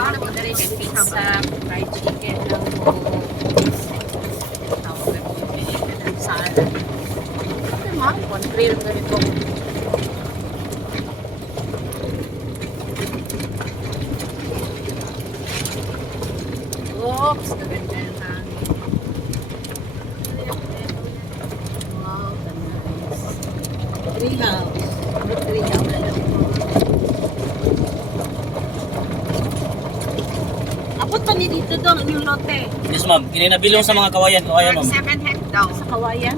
carne poderia ter feito essa fritinha com algo que eu queria ter ensalada. Tem mais um pão frio que eu comi. Ops, que kami dito doon, yung lote. Yes, ma'am. Kininabilong yeah, sa mga kawayan. Kawayan, ma'am. 7 hectares. Sa kawayan?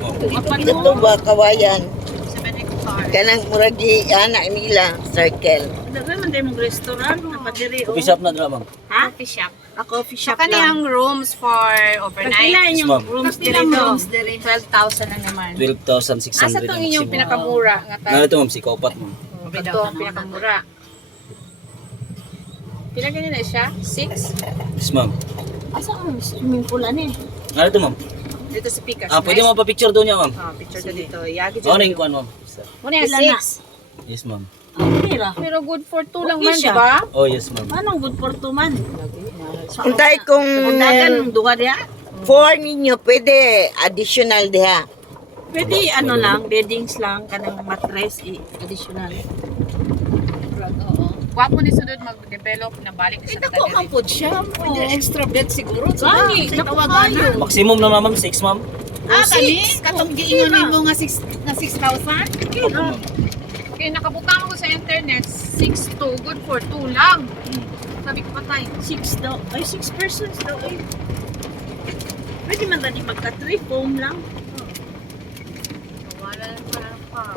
Oo. Oh. Dito, Opa, dito ba, kawayan? 7 hectares. Kanang muragi, anak, mila, circle. Ano ba, manday mong restaurant? Oh. Napadiri, oh. Coffee shop na doon, ma'am. Ha? Coffee shop. A coffee shop lang. Saka rooms for overnight. Kasi lang yung rooms dito. rooms dito. 12,000 na naman. 12,600 na maximum. Asa itong inyong pinakamura? Na... Nga ito, ma'am. si opat, ma'am. Ito, pinakamura. Na kailangan na siya? Six? Yes, ma'am. Asa ka, swimming pool ano eh? Nga dito, ma'am. Dito si Pika. Si ah, nice? pwede mo pa picture doon niya, ma'am. Ah, oh, picture doon Sige. dito. Yagi dyan. Ano oh, yung kuhan, ma'am? Muna yung six. Ma six? Yes, ma'am. Ah, pira. Pero good for two okay, lang fish, man, di ba? Oh, yes, ma'am. Anong good for two man? Kung okay. so, tayo kung... Kung tayo kung duha diya? Four ninyo, pwede additional diha. Pwede, pwede, pwede ano lang, beddings lang, kanang mattress, additional. Gwapo ni sunod mag-develop na balik sa Tagalog. Ito ko, ma'am po, siya. Pwede extra bed siguro. Oh, so, Nakawagan napakayo. Na. Maximum na ma'am, 6 ma'am. ah, kani? Katong giingon oh, ni mo ah. nga 6,000? Na 6, okay, okay ah. nakabuta mo sa internet, 6,000, good for 2 lang. Hmm. Sabi ko pa patay. 6 daw. Ay, 6 persons daw. eh. Pwede man dali magka-3, home lang. Oh. Hmm. Wala na pa. Lang pa.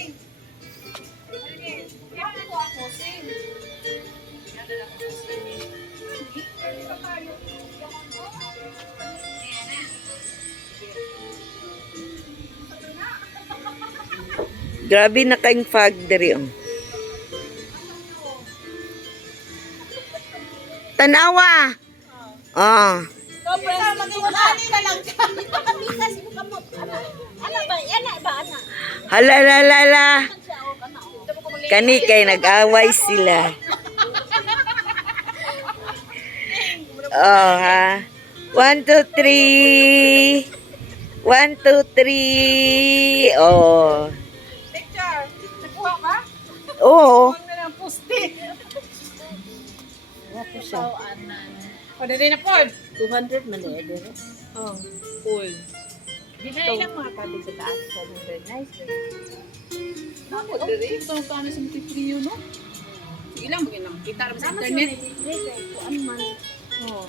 Grabe na kayong fog dari oh. Tanawa. Oh. oh. la, la, la. Kani kay nag-away sila. Oh, ha. One, two, three. One, two, three. Oh. Oo. Oh. Ang puste. Wala po siya. O, na rin na po. 200 man eh. Oo. Oh. Full. Dito lang mga kapi sa taas. Nice. Bakit? Oh, ito ang kano 73 yun, no? Ilang mga ginang? Kita rin sa internet. Ano man? Oh.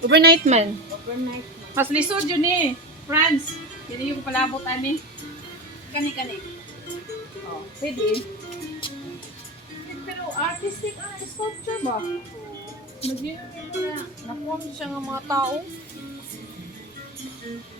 Overnight man. Overnight man. Mas lisod yun eh. France. Yan yung palabot, ani. Kani-kani. Oh, pwede eh. artistic ang sculpture ba? Nag-inom na siya ng